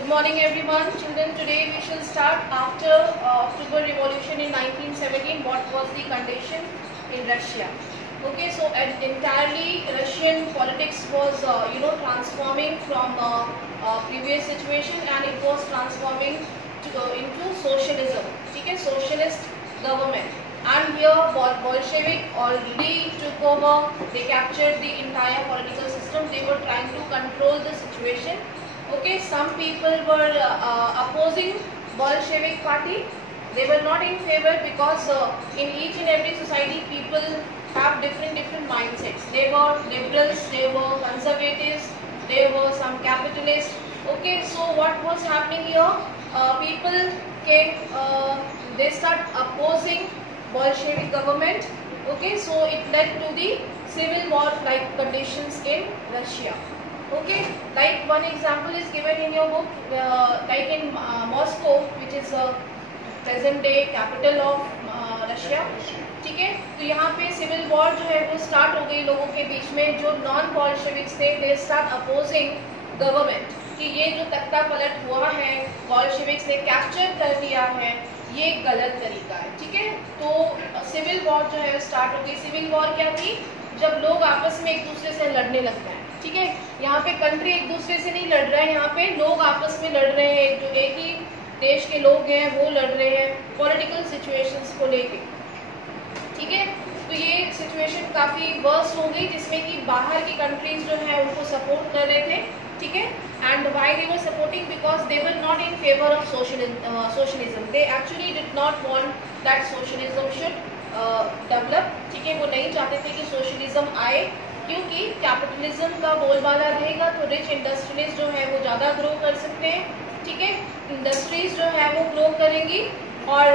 Good morning everyone. Children, today we shall start after October Revolution in 1917. What was the condition in Russia? Okay, so entirely Russian politics was transforming from previous situation, and it was transforming into socialism. Okay, socialist government. And here Bolshevik already took over. They captured the entire political system. They were trying to control the situation. Okay, some people were opposing Bolshevik party. They were not in favor because in each and every society people have different mindsets. They were liberals, they were conservatives, they were some capitalists. Okay, so what was happening here? People came, they start opposing Bolshevik government. Okay, so it led to the civil war like conditions in Russia. Okay, like one example is given in your book, like in Moscow, which is present day capital of Russia. ठीक है, तो यहाँ पे civil war जो है वो start हो गई लोगों के बीच में. जो नॉन बॉल्शेविक्स थे, दे स्टार्ट अपोजिंग गवर्नमेंट कि ये जो तख्ता पलट हुआ है, बॉल्शेविक्स ने कैप्चर कर लिया है, ये गलत तरीका है. ठीक है, तो सिविल वॉर जो है स्टार्ट हो गई. सिविल वॉर क्या थी? जब लोग आपस में एक दूसरे से लड़ने लगते हैं. ठीक है, यहाँ पे कंट्री एक दूसरे से नहीं लड़ रहा है, यहाँ पे लोग आपस में लड़ रहे हैं. जो एक ही देश के लोग हैं वो लड़ रहे हैं पॉलिटिकल सिचुएशंस को लेके. ठीक है, तो ये सिचुएशन काफ़ी वर्स्ट हो गई जिसमें कि बाहर की कंट्रीज जो है उनको सपोर्ट कर रहे थे. ठीक है, and why they were supporting? Because they were not in favour of socialism. They actually did not want that socialism should develop. ठीक है, वो नहीं चाहते थे कि सोशलिज्म आए, क्योंकि कैपिटलिज्म का बोलबाला रहेगा तो रिच इंडस्ट्रीज जो है वो ज़्यादा ग्रो कर सकते हैं. ठीक है, इंडस्ट्रीज जो है वो ग्रो करेंगी, और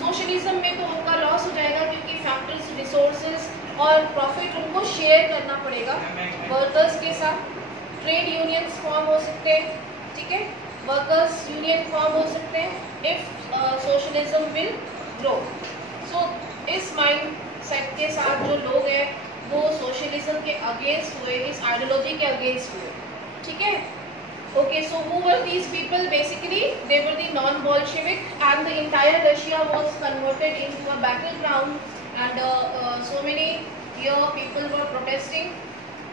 सोशलिज्म में तो उनका लॉस हो जाएगा क्योंकि फैक्टर्स, रिसोर्सेज और प्रॉफिट उनको शेयर करना पड़ेगा वर्कर्स के साथ. ट्रेड यूनियंस फॉर्म हो सकते हैं. ठीक है, वर्कर्स यूनियन फॉर्म हो सकते हैं इफ सोशलिज्म विल ग्रो. सो इस माइंड सेट के साथ जो लोग हैं वो सोशलिज्म के अगेंस्ट हुए, इस आइडियोलॉजी के अगेंस्ट हुए. ठीक है, okay, so who were these people? Basically they were the non-Bolshevik, and the entire Russia was converted into a battleground, and so many here people were protesting,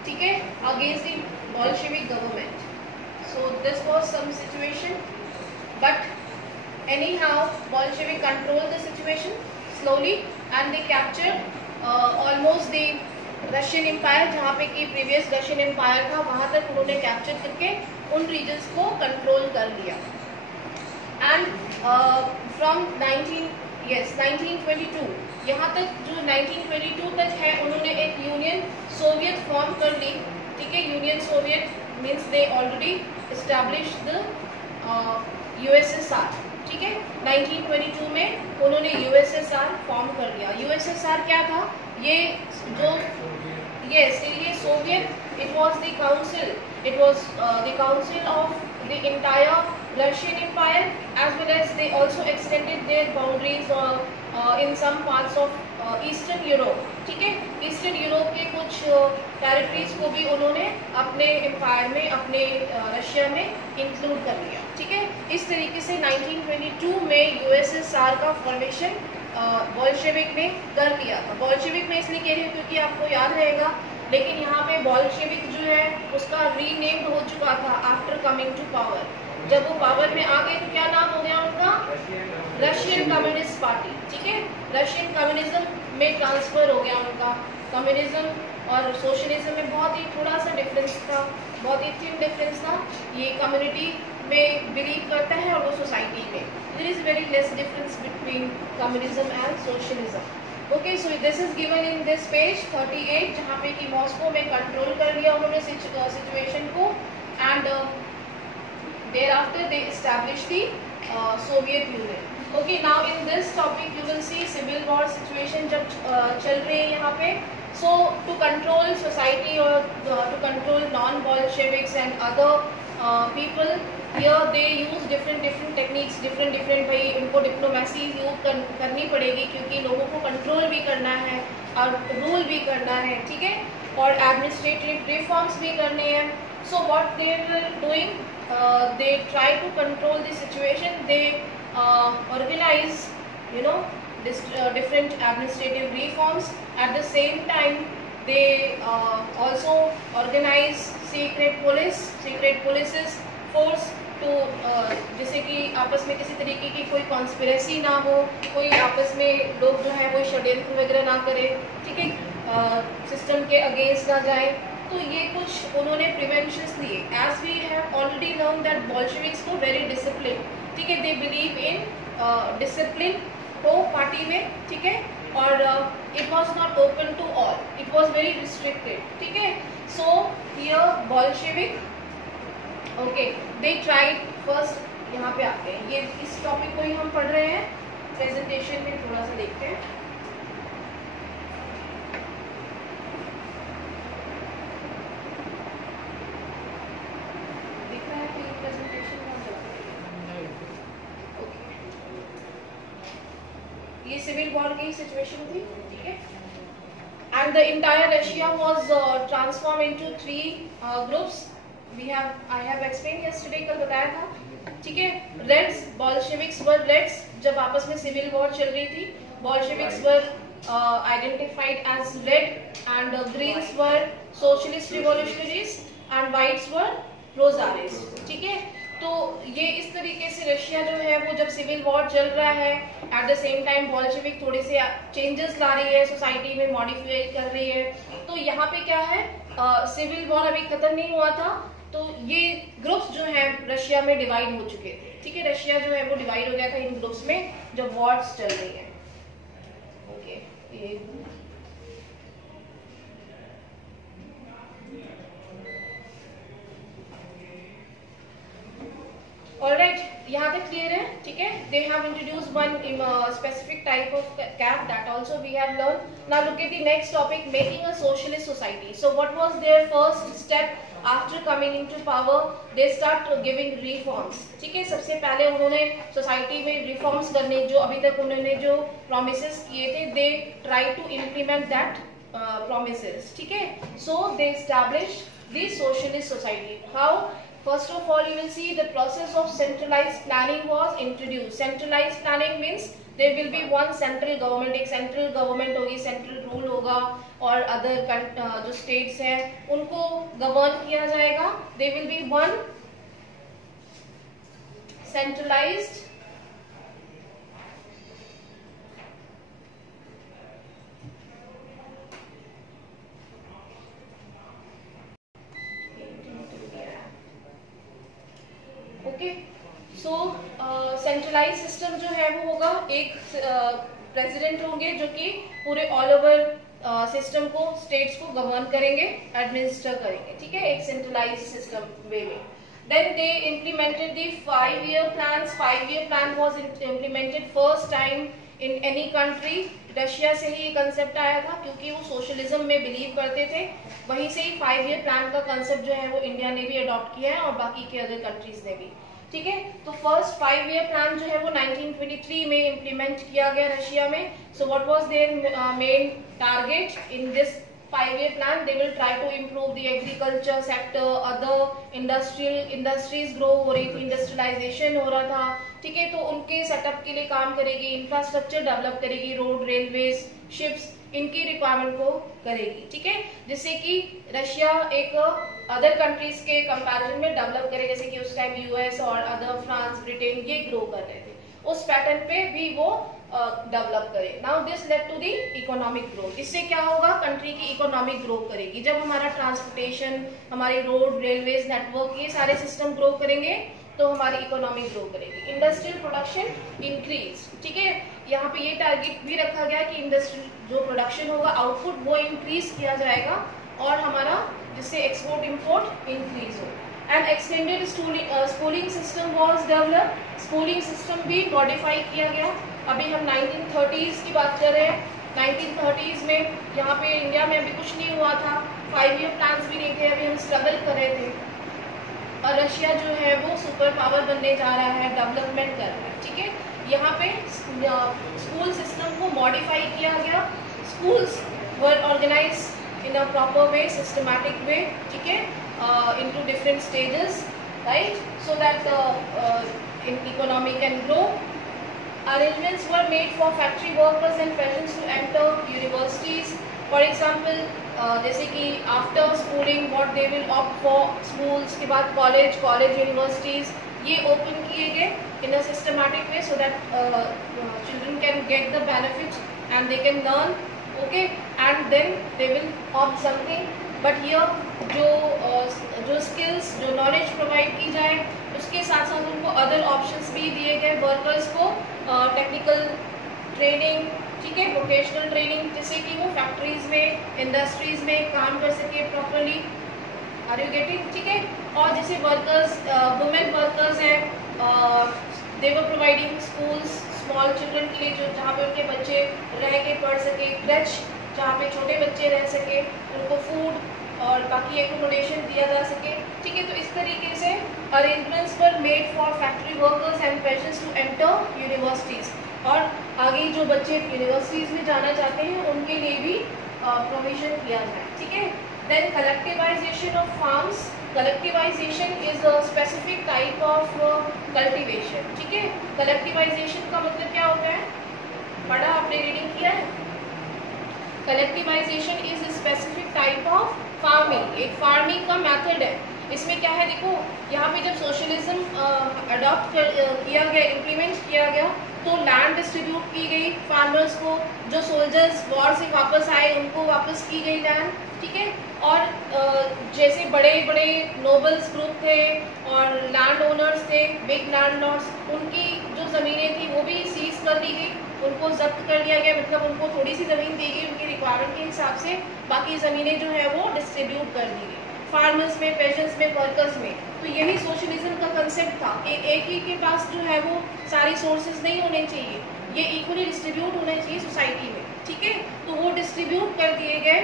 ठीक है, against the Bolshevik government. So this was some situation, but anyhow Bolshevik controlled the situation slowly, and they captured almost the Russian empire. जहाँ पे कि previous Russian empire था वहाँ तक उन्होंने capture करके उन रीजन्स को कंट्रोल कर लिया. एंड फ्रॉम 1922 यहाँ तक, जो 1922 तक है, उन्होंने एक यूनियन सोवियत फॉर्म कर ली. ठीक है, union Soviet means they already established the USSR. ठीक है, 1922 में उन्होंने USSR फॉर्म कर लिया. USSR क्या था? ये जो ये Soviet, it was the council, it was the council of the entire Russian empire, as well as they also extended their boundaries in some parts of eastern Europe. ठीक है, eastern Europe के कुछ territories को भी उन्होंने अपने empire में, अपने रशिया में इंक्लूड कर लिया. ठीक है, इस तरीके से 1922 में USSR का फॉर्मेशन बॉल्शेविक ने कर लिया था. बॉल्शेविक में इसलिए कह रही हूँ क्योंकि आपको याद रहेगा, लेकिन यहाँ पे बॉल्शेविक जो है उसका रीनेम्ड हो चुका था आफ्टर कमिंग टू पावर. जब वो पावर में आ गए तो क्या नाम हो गया उनका? Russian communist party. ठीक है, रशियन कम्युनिज्म में ट्रांसफर हो गया उनका. कम्युनिज्म और सोशलिज्म में बहुत ही थोड़ा सा डिफरेंस था, बहुत ही थिन डिफरेंस था. ये कम्युनिटी में बिलीव करता है और वो सोसाइटी में. There is very less difference between communism and socialism. Okay, so this is given in this page 38, जहाँ पे कि मॉस्को में कंट्रोल कर लिया उन्होंने सिचुएशन को, and there after they establish the Soviet Union. Okay, now in this topic you will see civil war situation जब चल रही है यहाँ पे. सो टू कंट्रोल सोसाइटी और to control non Bolsheviks and other people here, they use different techniques, different भाई उनको diplomacy use करनी पड़ेगी क्योंकि लोगों को कंट्रोल भी करना है और रूल भी करना है. ठीक है, और एडमिनिस्ट्रेटिव रिफॉर्म्स भी करने हैं. So what they were doing, they try to control the situation. They organize, you know, this different administrative reforms. At the same time, they also organize secret polices force to जैसे कि आपस में किसी तरीके की कोई कॉन्स्पिरेसी ना हो, कोई आपस में लोग जो है वो षड्यंत्र वगैरह ना करे, ठीक है, सिस्टम के अगेंस्ट ना जाए। तो ये कुछ उन्होंने प्रिवेंशंस दिए। As we have already learn that Bolsheviks को वेरी डिसिप्लिन, ठीक है, दे बिलीव इन डिसिप्लिन हो पार्टी में, ठीक है, और it was not open to all, it was very restricted, ठीक है। So here Bolshevik, okay, they tried first, यहाँ पे आते हैं, ये इस टॉपिक को ही हम पढ़ रहे हैं, प्रेजेंटेशन में थोड़ा सा देखते हैं। दिख रहा है कि प्रेजेंटेशन कौन सा? ओके, ये सिविल वॉर की सिचुएशन थी, ठीक है, and the entire Russia was transform into 3 groups. I have explained yesterday, कल बताया था, ठीक है। रेड्स, बॉल्शेविक्स वर रेड्स, जब आपस में सिविल वॉर चल रही थी, Bolsheviks were identified as red and greens were socialist revolutionaries and whites were रोजारिस, ठीक है। तो ये इस तरीके से रशिया जो है वो जब सिविल वॉर चल रहा है, at the same time Bolshevik थोड़े से चेंजेस ला रही है, सोसाइटी में मॉडिफाई कर रही है। तो यहाँ पे क्या है, सिविल वॉर अभी खत्म नहीं हुआ था, तो ये ग्रुप्स जो हैं रशिया में डिवाइड हो चुके थे, ठीक है, रशिया जो है वो डिवाइड हो गया था इन ग्रुप्स में जब वॉर्स चल रही है। ओके, ये ऑलराइट, यहाँ तक क्लियर है, ठीक है। They have introduced one specific type of cap that also we have learn. Now look at the next topic, making a socialist society. So what was their first step after coming into power? They start giving reforms, ठीक है। सबसे पहले उन्होंने society में reforms करने, जो अभी तक उन्होंने जो प्रोमिसेस किए थे, they try to implement that promises, ठीक है। So they establish the socialist society. How? First of all, you will see the process of centralized planning was introduced. Centralized planning means there will be one central government, एक central government होगी, central rule होगा, और other जो states हैं उनको govern किया जाएगा। There will be one centralized centralize system जो है वो होगा, एक प्रेसिडेंट होंगे जो कि पूरे ऑल ओवर सिस्टम को, स्टेट्स को गवर्न करेंगे, एडमिनिस्टर करेंगे, ठीक है, एक सेंट्रलाइज सिस्टम वे में। Then they implemented the 5-year plans। 5-year plan was implemented first time in any country। Russia से ही ये कंसेप्ट आया था, क्योंकि वो सोशलिज्म में बिलीव करते थे, वहीं से ही 5-year plan का कंसेप्ट जो है वो इंडिया ने भी अडॉप्ट किया है और बाकी के अदर कंट्रीज ने भी, ठीक है। तो फर्स्ट 5-year प्लान जो है वो 1923 में इम्प्लीमेंट किया गया रशिया में। So what was their main target in this 5-year plan? They will try to improve the agriculture sector, other industries grow हो रही थी, इंडस्ट्रियलाइजेशन हो रहा था, ठीक है। तो उनके सेटअप के लिए काम करेगी, इंफ्रास्ट्रक्चर डेवलप करेगी, रोड, रेलवेज, शिप्स, इनकी रिक्वायरमेंट को करेगी, ठीक है, जिससे कि रशिया एक अदर कंट्रीज के कंपैरिजन में डेवलप करे, जैसे कि उस टाइम यूएस और अदर फ्रांस, ब्रिटेन ये ग्रो कर रहे थे, उस पैटर्न पे भी वो डेवलप करे। Now this led to the economic growth. इससे क्या होगा, कंट्री की इकोनॉमिक ग्रो करेगी। जब हमारा ट्रांसपोर्टेशन, हमारी रोड, रेलवेज नेटवर्क, ये सारे सिस्टम ग्रो करेंगे तो हमारी इकोनॉमी ग्रो करेगी। इंडस्ट्रियल प्रोडक्शन इंक्रीज, ठीक है, यहाँ पे ये टारगेट भी रखा गया कि इंडस्ट्रियल जो प्रोडक्शन होगा, आउटपुट, वो इंक्रीज किया जाएगा और हमारा जिससे एक्सपोर्ट इंपोर्ट इंक्रीज हो। And extended schooling system was developed. Schooling system भी मॉडिफाई किया गया। अभी हम 1930s की बात कर रहे हैं। 1930s में यहाँ पे इंडिया में अभी कुछ नहीं हुआ था, 5-year प्लान्स भी नहीं थे, अभी हम स्ट्रगल कर रहे थे, और रशिया जो है वो सुपर पावर बनने जा रहा है, डेवलपमेंट कर रहा है, ठीक है। यहाँ पे स्कूल सिस्टम को मॉडिफाई किया गया। Schools were organize in a proper way, systematic way, ठीक है। into different stages, right? So that in economy can grow. Arrangements were made for factory workers and peasants to enter universities. For example, जैसे कि after schooling what they will opt for schools के बाद college universities ये open किए गए in a systematic way so that children can get the benefits and they can learn, okay, and then they will opt something. But here जो skills जो knowledge provide की जाए उसके साथ साथ उनको अदर ऑप्शंस भी दिए गए वर्कर्स को, टेक्निकल ट्रेनिंग, ठीक है, वोकेशनल ट्रेनिंग, जिससे कि वो फैक्ट्रीज में इंडस्ट्रीज में काम कर सके प्रॉपरली। Are you getting? ठीक है। और जैसे वर्कर्स वुमेन वर्कर्स हैं, दे वर प्रोवाइडिंग स्कूल्स स्मॉल चिल्ड्रन के लिए, जो जहाँ पे उनके बच्चे रह के पढ़ सके, क्रेच जहाँ पे छोटे बच्चे रह सके, उनको फूड और बाकी एकोमोडेशन दिया जा सके, ठीक है। तो इस तरीके से arrangements were made for factory workers and patients to enter universities. और आगे जो बच्चे यूनिवर्सिटीज़ में जाना चाहते हैं उनके लिए भी प्रोविजन किया जाए, ठीक है। Then collectivization of farms. Collectivization is a specific type of cultivation, ठीक है। कलेक्टिवाइजेशन का मतलब क्या होता है, पढ़ा आपने, रीडिंग किया है? Collectivisation is a specific type of farming, एक फार्मिंग का मेथड है। इसमें क्या है, देखो यहाँ पे जब सोशलिज्म अडॉप्ट किया गया, इम्प्लीमेंट किया गया, तो लैंड डिस्ट्रीब्यूट की गई फार्मर्स को, जो सोल्जर्स वॉर से वापस आए उनको वापस की गई लैंड, ठीक है। और जैसे बड़े बड़े नोबल्स ग्रुप थे और लैंड ओनर्स थे, बिग लैंड लॉर्ड्स, उनकी जो ज़मीनें थी वो भी सीज कर दी गई, उनको जब्त कर लिया गया, मतलब उनको थोड़ी सी ज़मीन दी गई उनकी रिक्वायरमेंट के हिसाब से, बाकी ज़मीनें जो है वो डिस्ट्रीब्यूट कर दी गई फार्मर्स में, पेशेंट्स में, वर्कर्स में। तो यही सोशलिज्म का कंसेप्ट था कि एक ही के पास जो है वो सारी सोर्सेज नहीं होने चाहिए, ये इक्वली डिस्ट्रीब्यूट होने चाहिए सोसाइटी में, ठीक है। तो वो डिस्ट्रीब्यूट कर दिए गए।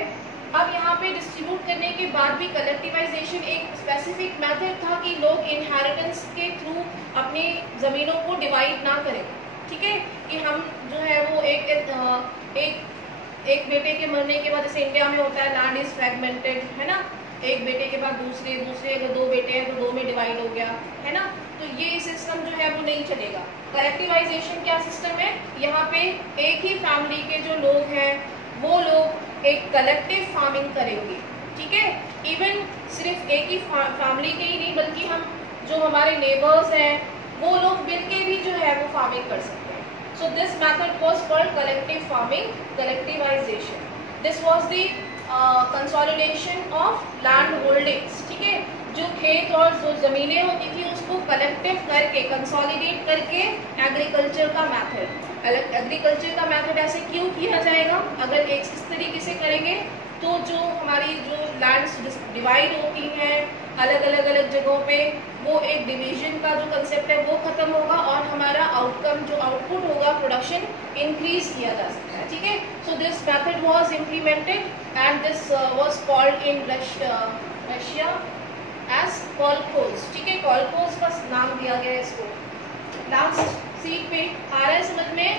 अब यहाँ पे डिस्ट्रीब्यूट करने के बाद भी कलेक्टिवाइजेशन एक स्पेसिफिक मेथड था कि लोग इनहेरिटेंस के थ्रू अपनी ज़मीनों को डिवाइड ना करें, ठीक है। कि हम जो है वो एक बेटे के मरने के बाद, जैसे इंडिया में होता है लैंड इज फ्रेगमेंटेड, है ना, एक बेटे के बाद दूसरे अगर दो बेटे हैं तो दो में डिवाइड हो गया, है ना। तो ये सिस्टम जो है वो नहीं चलेगा। कलेक्टिवाइजेशन क्या सिस्टम है, यहाँ पे एक ही फैमिली के जो लोग हैं वो लोग एक कलेक्टिव फार्मिंग करेंगे, ठीक है। इवन सिर्फ एक ही फैमिली के ही नहीं, बल्कि हम जो हमारे नेबर्स हैं वो लोग मिलके भी जो है वो फार्मिंग कर सकते हैं। सो this method was called collective farming, collectivisation. This was the consolidation of land holdings, ठीक है। जो खेत और जो ज़मीनें होती थी उसको कलेक्टिव करके, कंसोलिडेट करके एग्रीकल्चर का मेथड। एग्रीकल्चर का मेथड ऐसे क्यों किया जाएगा, अगर एक इस तरीके से करेंगे तो जो हमारी जो लैंड्स डिवाइड होती हैं अलग अलग जगहों पे, वो एक डिवीजन का जो कंसेप्ट है वो खत्म होगा और हमारा आउटकम जो आउटपुट होगा प्रोडक्शन इंक्रीज किया जा सकता है, ठीक है। So this method was implemented and this was called in Russia as kolkhoz, ठीक है। कॉलखोज का नाम दिया गया है इसको। लास्ट सीट पे आ रहा है, समझ में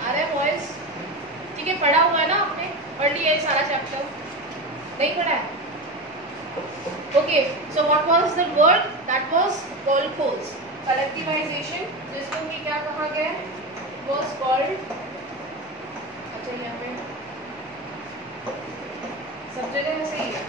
आ रहा है वॉइस, ठीक है। पढ़ा हुआ है ना आपने, पढ़ लिया है सारा चैप्टर, नहीं पढ़ा है? Okay, so what was the word? That was kolkhoz. Collectivization, जिसको कि क्या कहा गया है, was called, अच्छा यहाँ पे सब जगह ऐसे ही है,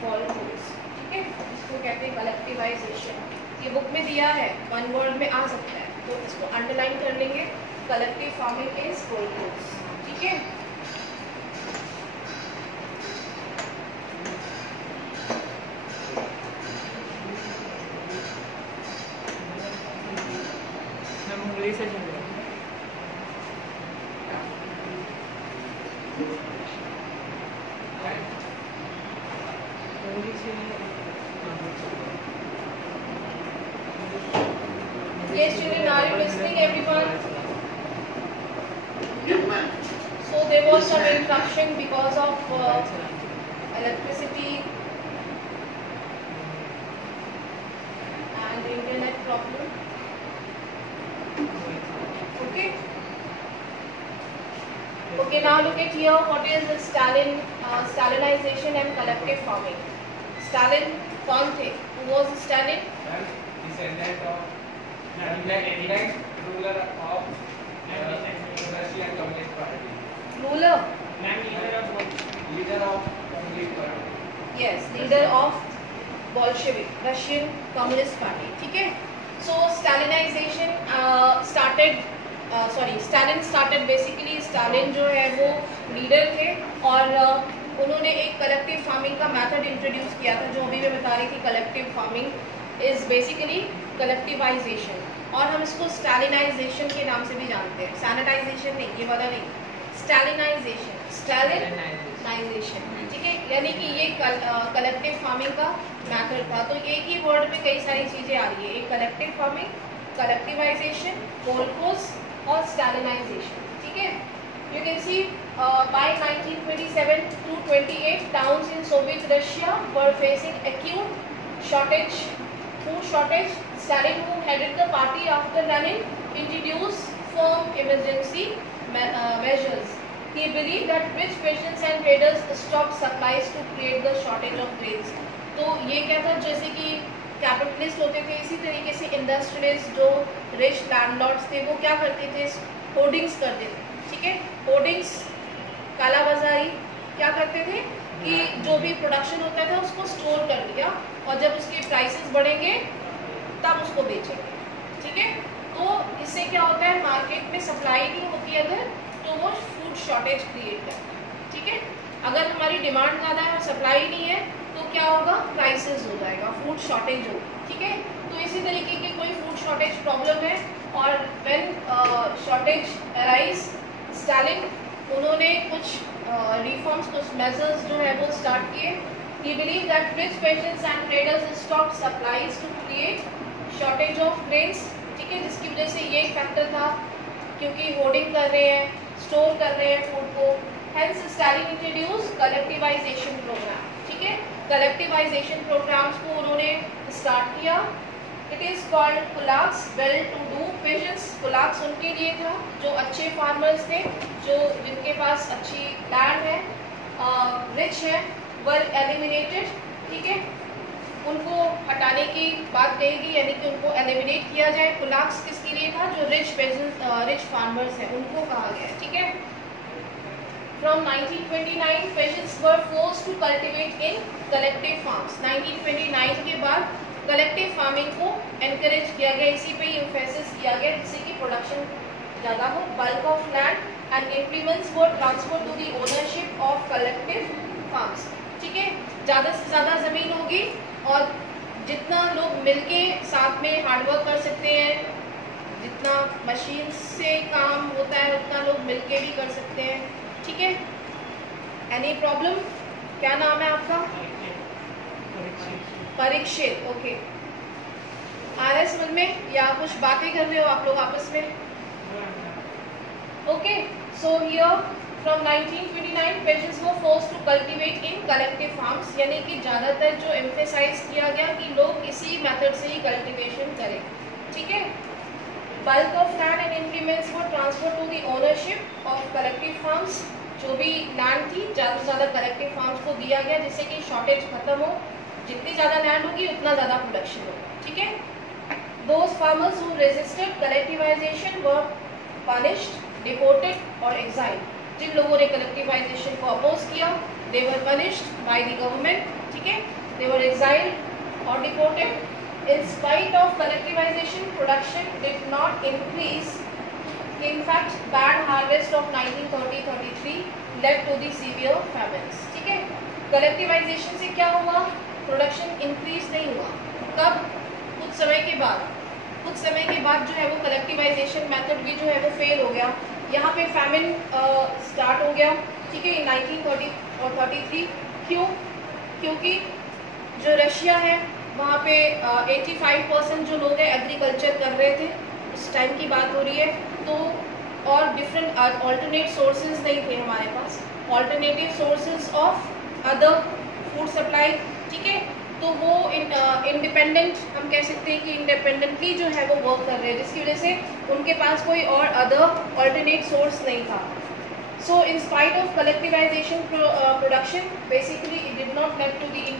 kolkhoz, ठीक है, इसको कहते हैं collectivization। ये बुक में दिया है, वन वर्ड में आ सकता है, तो इसको अंडरलाइन कर लेंगे। कलेक्टिव फार्मिंग इज kolkhoz, ठीक है। Yes, children, are you listening, everyone? Yes, ma'am. So there was some interruption because of electricity and internet problem. Okay. Okay, now look at here. What is the Stalin Stalinization and collective farming. Stalin कौन थे? Who was Stalin? Descendant of elect ruler of Russian Communist Party. Ruler? Leader of Communist Party. Yes, leader of Bolshevik, Russian Communist Party. ठीक है? So Stalinization Stalin started basically. Stalin जो है वो leader थे और उन्होंने एक कलेक्टिव फार्मिंग का मेथड इंट्रोड्यूस किया था, जो अभी मैं बता रही थी. Collective farming is basically collectivisation, और हम इसको स्टालिनाइजेशन के नाम से भी जानते हैं. सैनिटाइजेशन नहीं, ये वाला नहीं, स्टालिनाइजेशन, स्टालिनाइजेशन. ठीक है, यानी कि ये कलेक्टिव फार्मिंग का मेथड था. तो एक ही वर्ड में कई सारी चीज़ें आ रही है, एक कलेक्टिव फार्मिंग, कलेक्टिवाइजेशन, कोलकोस और स्टालिनाइजेशन. ठीक है, you can see by 1927 to 28 towns in Soviet Russia were facing acute food shortage. Stalin, who headed the party after Lenin, introduced firm emergency measures. He believed that rich patients and traders stopped supplies to create the shortage of grains. तो ये क्या था, जैसे कि capitalist होते थे, इसी तरीके से इंडस्ट्रियलिस्ट जो रिच लैंडलॉर्ड्स थे वो क्या करते थे, होर्डिंग्स करते थे. ठीक है, होर्डिंग्स, कालाबाजारी, क्या करते थे कि जो भी प्रोडक्शन होता था उसको स्टोर कर लिया और जब उसके प्राइसेस बढ़ेंगे तब उसको बेचेंगे. ठीक है, तो इससे क्या होता है, मार्केट में सप्लाई नहीं होती अगर, तो वो फूड शॉर्टेज क्रिएट करता है. ठीक है, अगर हमारी डिमांड ज़्यादा है और सप्लाई नहीं है तो क्या होगा, प्राइसेस हो जाएगा, फूड शॉर्टेज होगा. ठीक है, तो इसी तरीके की कोई फूड शॉर्टेज प्रॉब्लम है और व्हेन शॉर्टेज अराइज, स्टालिन उन्होंने कुछ रिफॉर्म्स, कुछ मेजर्स जो है वो स्टार्ट किए. He believe that rich patients and traders stop supplies to create shortage of grains. ठीक है, जिसकी वजह से ये एक फैक्टर था, क्योंकि होर्डिंग कर रहे हैं, स्टोर कर रहे हैं फूड को. Hence Stalin introduce collectivization program. ठीक है, कलेक्टिवाइजेशन प्रोग्राम्स को उन्होंने स्टार्ट किया. It is called kulaks, well to do patients. Kulaks उनके लिए था जो अच्छे फार्मर्स थे, जो जिनके पास अच्छी लैंड है, रिच है, वर एलिमिनेटेड. ठीक है, उनको हटाने की बात कहेगी, यानी कि उनको एलिमिनेट किया जाए. कुलाक्स किसके लिए था, जो रिच फार्मर्स हैं उनको कहा गया है. ठीक है, from 1929 patients were forced to cultivate in collective farms. 1929 के बाद कलेक्टिव फार्मिंग को एनकरेज किया गया, इसी पे एम्फेसिस किया गया, जिससे कि प्रोडक्शन ज़्यादा हो. Bulk of land and implements were transfer to the ownership of collective farms. ठीक है, ज़्यादा से ज़्यादा ज़मीन होगी और जितना लोग मिलके साथ में हार्डवर्क कर सकते हैं, जितना मशीन से काम होता है उतना लोग मिलके भी कर सकते हैं. ठीक है, एनी प्रॉब्लम? क्या नाम है आपका? परीक्षित. ओके, आ रहा है समझ में, या कुछ बातें कर रहे हो आप लोग आपस में? Okay, so here from 1929 patients were forced to cultivate in collective farms, यानी कि ज़्यादातर जो एम्फेसाइज किया गया कि लोग इसी मेथड से ही कल्टीवेशन करें. ठीक है, bulk of land and implements were transfer to the ownership of collective farms. जो भी लैंड थी ज़्यादा से ज़्यादा कलेक्टिव फार्म्स को दिया गया, जिससे कि शॉर्टेज खत्म हो. जितनी ज़्यादा लैंड होगी उतना ज़्यादा प्रोडक्शन होगा. ठीक है, those farmers who resisted collectivisation were punished, deported और एक्साइल्ड. जिन लोगों ने कलेक्टिवाइजेशन को अपोज किया, दे were punished by the government. ठीक है, दे वर एक्साइल्ड और deported. In spite of collectivisation production did not increase. In fact, bad harvest of 1930-33 led to the severe famines. ठीक है, कलेक्टिवाइजेशन से क्या हुआ, प्रोडक्शन इंक्रीज नहीं हुआ. कब? कुछ समय के बाद जो है वो कलेक्टिवाइजेशन मेथड भी जो है वो फेल हो गया. यहाँ पे फैमिन स्टार्ट हो गया. ठीक है, 1930 और 33. क्यों? क्योंकि जो रशिया है वहाँ पे 85% जो लोग हैं एग्रीकल्चर कर रहे थे, उस टाइम की बात हो रही है. तो और डिफरेंट ऑल्टरनेट सोर्सेज नहीं थे हमारे पास, alternative sources of other food supply. ठीक है, तो वो इंडिपेंडेंट हम कह सकते हैं कि इंडिपेंडेंटली जो है वो वर्क कर रहे हैं, जिसकी वजह से उनके पास कोई और अदर ऑल्टरनेट सोर्स नहीं था. So in spite of collectivization production, basically it did not lead to the